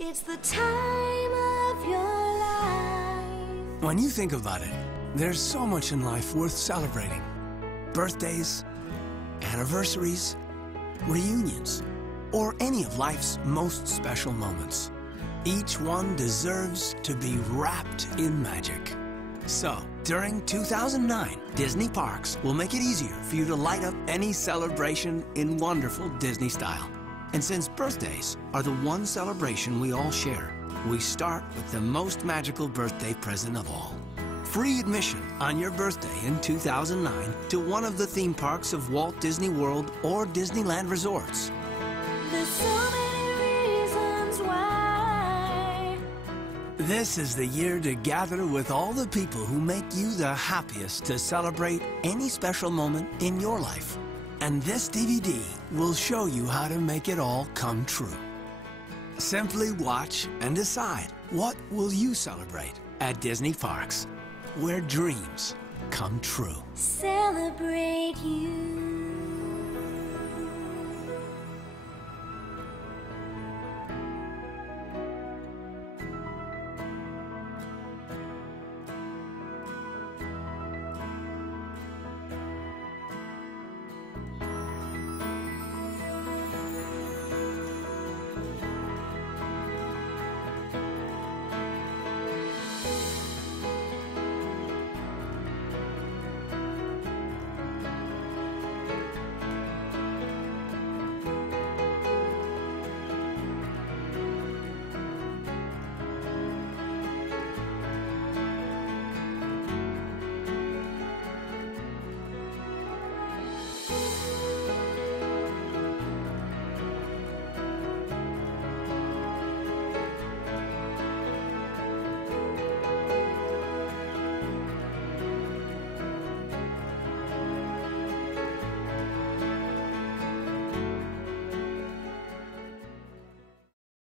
It's the time of your life. When you think about it, there's so much in life worth celebrating. Birthdays, anniversaries, reunions, or any of life's most special moments. Each one deserves to be wrapped in magic. So, during 2009, Disney Parks will make it easier for you to light up any celebration in wonderful Disney style. And since birthdays are the one celebration we all share, we start with the most magical birthday present of all. Free admission on your birthday in 2009 to one of the theme parks of Walt Disney World or Disneyland Resorts. There's so many reasons why. This is the year to gather with all the people who make you the happiest to celebrate any special moment in your life. And this DVD will show you how to make it all come true. Simply watch and decide, what will you celebrate at Disney Parks, where dreams come true. Celebrate you.